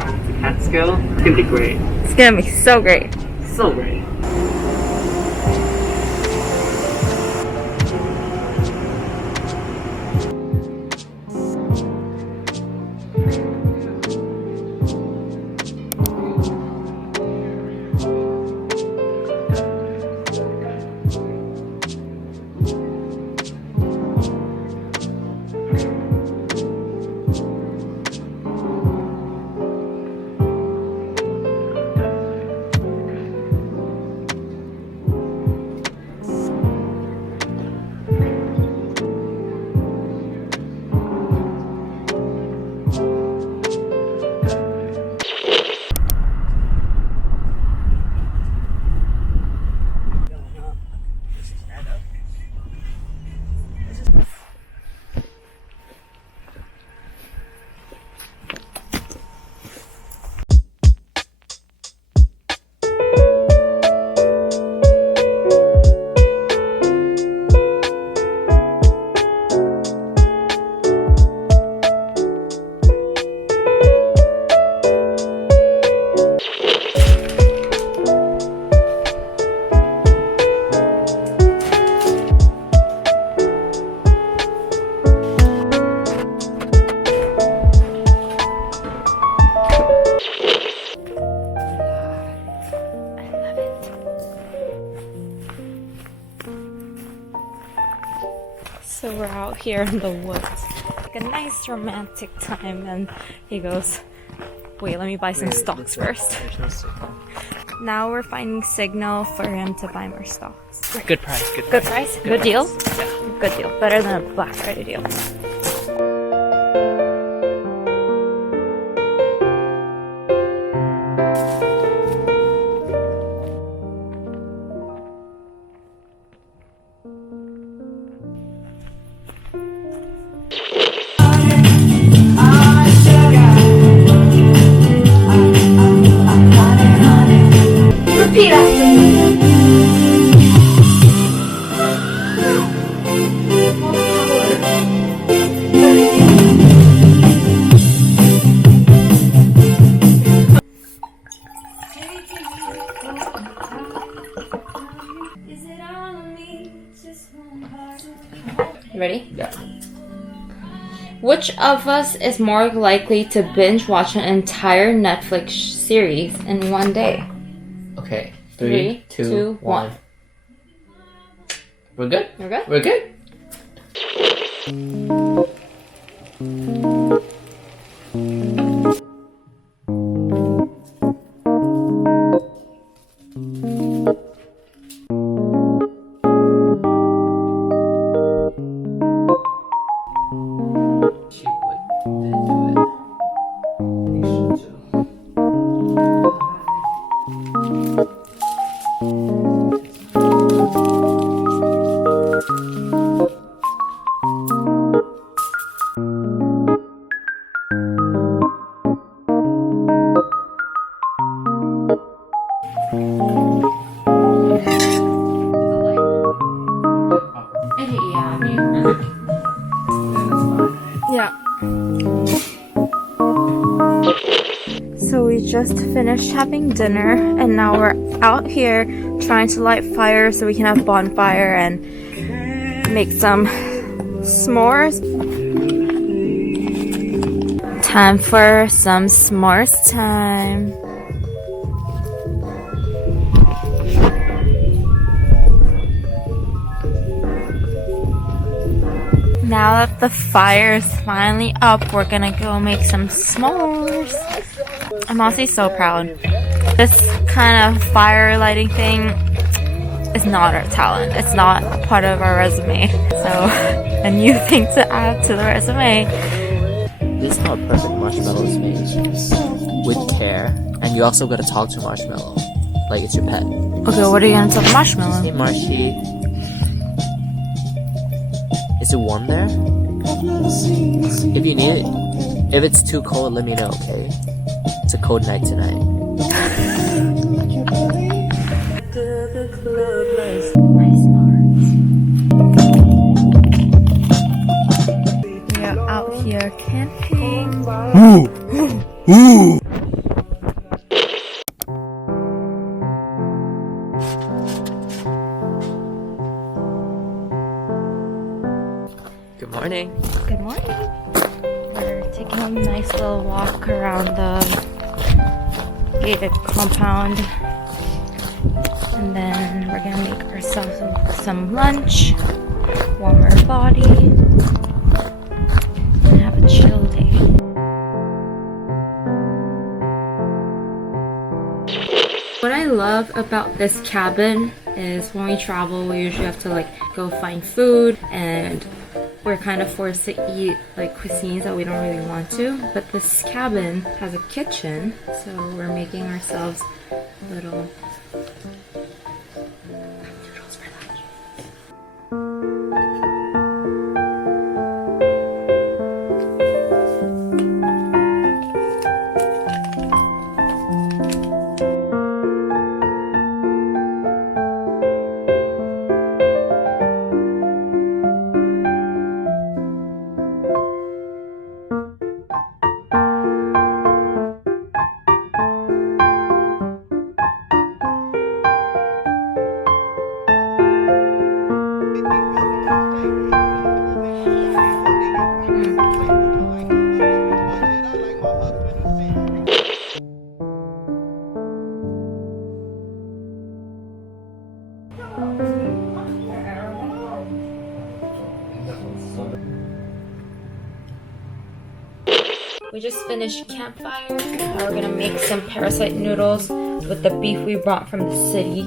to Catskills. It's gonna be great. It's gonna be so great. So great. So we're out here in the woods. Like a nice romantic time, and he goes, wait, let me buy some stocks first. Now we're finding signal for him to buy more stocks. Good price. Good price? Good deal? Yeah. Good deal. Better than a Black Friday deal. Repeat after me. You ready? Yeah. Which of us is more likely to binge watch an entire Netflix series in one day? Okay. 3, 2, 1. We're good? You're good? We're good? Yeah. So we just finished having dinner, and now we're out here trying to light fire so we can have a bonfire and make some s'mores. Time for some s'mores time. Now that the fire is finally up, we're gonna go make some s'mores. I'm honestly so proud. This kind of fire lighting thing is not our talent. It's not part of our resume. So, a new thing to add to the resume. This is how a perfect marshmallow is made. With care. And you also gotta talk to marshmallow. Like it's your pet. Okay, what are you gonna tell the marshmallow? Hey Marshy. Is it warm there? If you need it, if it's too cold, let me know, okay? It's a cold night tonight. We are out here camping. around the gated compound. And then we're gonna make ourselves some lunch, warm our body, and have a chill day. What I love about this cabin is when we travel, we usually have to like go find food, and we're kind of forced to eat like cuisines that we don't really want to. But this cabin has a kitchen, so we're making ourselves little noodles for lunch. We just finished campfire. Now we're gonna make some parasite noodles with the beef we brought from the city.